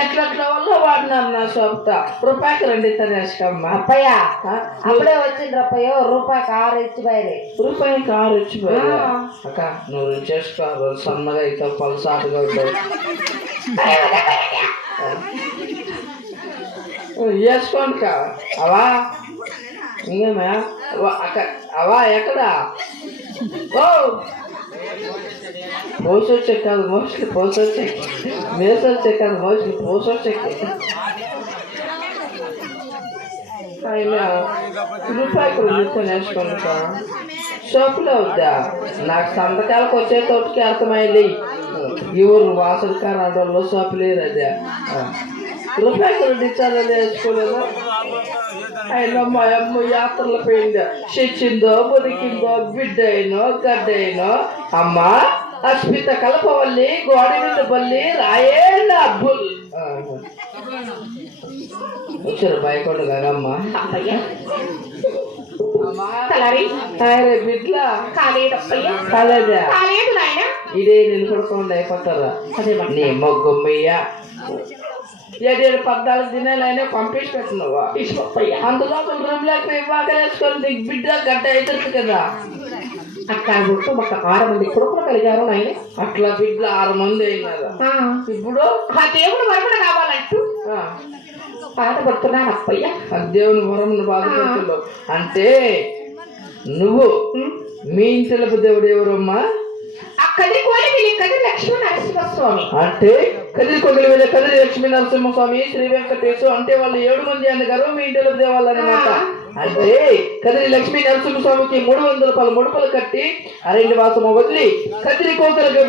ఎట్లా వల్ల వాడినారు నా సొంత రూపాయికి 2 ఇస్తారేసుకోమ్మ. అప్పయ్య అప్పుడే వచ్చింది రూపాయి, రూపాయికి 6 ఇచ్చిపోయారు. రూపాయికి 6 ఇచ్చిపోయారు. అక్క నువ్వు చేసుకో, సన్నగా అవుతావు, పలసాటుగా అవుతావు, వేసుకోండి కా. అవా ఇంకేమా అక్క, అవా ఎక్కడా? ఓ పోసొచ్చే కాదు మోస్ట్లీ, పోసొచ్చే మేసొచ్చే కాదు మోస్ట్లీ పోసొచ్చే. అయినా రూపాయికి 2 వేసుకోండి కా. షాపులో వద్దా? నాకు సంతకాలకు వచ్చే తోటికి అర్థమైంది. ఈ ఊరు వాసన కారణంలో షాపు లేదు. అదే రూపాయికి 2 ఇచ్చాలని వేసుకోలేదు. అయినా మా అమ్మ యాత్రలు పోయిందా, చచ్చిందో బతికిందో, బిడ్డ అయినో గడ్డ అయినో, అమ్మ అస్మిత కలపవల్లి గోడ మీద బల్లి రాయే నా బుల్ వచ్చారు బయకొండ గగమ్మ. బిడ్లా కాలేదా? ఇదే నిలబడుకోండి అయిపోతారా నీ మొగ్గమ్మయ్య. 7-14 దినాలైనా పంపించి పెట్టినవా? అందులో రూమ్లోకి వేసుకొని నీకు బిడ్డ గడ్డ అవుతుంది కదా. అట్లా గుర్తు ఒక 6 మంది కొడుకులు కలిగారు నాయన. అట్లా బిడ్డలు 6 మంది అయినారా? ఇప్పుడు ఆ దేవుడు మరొకటి కావాలంటూ బాధపడుతున్నాను అప్పయ్య. ఆ దేవుని వరమును బాధపడుతున్నావు అంటే నువ్వు మీ ఇంటిలకు దేవుడు ఎవరమ్మా? అక్కడి కోలి కది లక్ష్మీ నరసింహస్వామి. అంటే కదిరి కొగిలి వెళ్ళే కదిరి లక్ష్మీ నరసింహస్వామి, శ్రీ వెంకటేశు అంటే వాళ్ళు 7 మంది అన్నగారు మీ ఇంటిలో దేవాలన్నమాట. అంటే కదిరి లక్ష్మీ నరసింహస్వామికి 300 రూపాయలు ముడుపులు కట్టి అరణ్య వాసము వదిలి కదిరి కోకలకు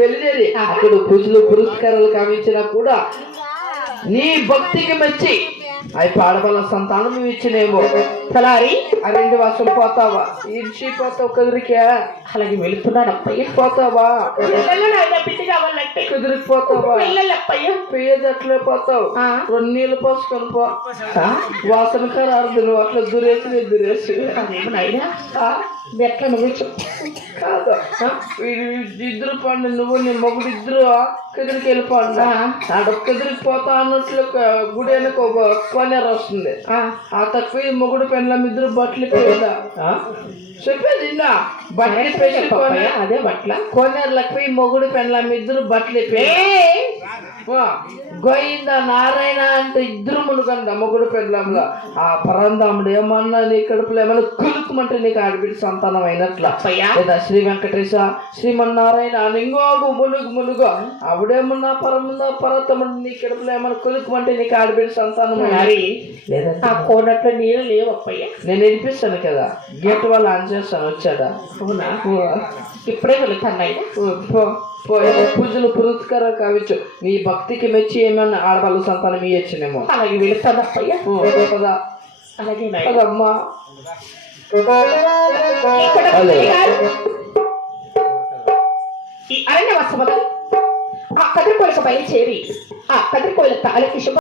బయలుదేరి అక్కడ పూజలు పురస్కారాలు కావించినా కూడా నీ భక్తికి మెచ్చి అవి పాడబల సంతానం నువ్వు ఇచ్చినేమో తలారి అరణ్య వాసం పోతావా? ఇచ్చి పోతావు కదిరికా? అలాగే వెళుతున్నాను అప్పయ్య. పోతావా? బిడ్డ కావాలంటే కుదిరికి పోతావా? అప్పయ్య. పేద అట్లే పోతావు. 2 నీళ్ళు పోసుకొని పో. వాసన ఖరారు నువ్వు అట్లా దురేసి ఎట్లా నువ్వు చెప్పు. కాదు ఇద్దరు పండు నువ్వు నీ మొగుడు ఇద్దరు కదిరికి వెళ్ళిపోండి. కదిరికి పోతా అన్నట్లు గుడి వెనక ఒక కోనేరు వస్తుంది. ఆ తక్కువ మొగుడు పెండ్లం ఇద్దరు బట్టలు పోయిందా చెప్పేది ఇన్నా బట్టలు పెట్టి అదే బట్ల కోనేరులకు పోయి మొగుడు పెండ్లం ఇద్దరు బట్టలు గోయిందా నారాయణ అంటే ఇద్దరు మునుగంద మొగుడు పెండ్లంలో. ఆ పరంధాముడు ఏమన్నా నీ కడుపులో ఏమన్నా కులుకుమంటే నీకు ఆడబిడ్డ సంతానం అయినట్లా లేదా శ్రీ వెంకటేశ శ్రీమన్నారాయణ నింగోగు మునుగు ఆవిడేమన్నా పరముందా పర్వతముడు నీ కడుపులో ఏమన్నా కులుకుమంటే నీకు ఆడబిడ్డ సంతానం లేదా ఆ కోనట్లో నీళ్ళు లేవు అప్పయ్య. నేను వినిపిస్తాను కదా గేట్ వాళ్ళు ఆన్ చేస్తాను వచ్చాడా? అవునా? ఇప్పుడే వెళుతున్నాయి. పూజలు పురస్కారం కావచ్చు నీ భక్తికి మెచ్చి ఏమన్నా ఆడవాళ్ళ సంతానం ఇయ్యచ్చునేమో. అలాగే వెళుతాను అప్పయ్య. పదా అలాగే పదమ్మా. ఈ అరణ్య వసమలు ఆ కదిరికోలకు బయలుచేరి ఆ కదిరికోల తాళకి శుభ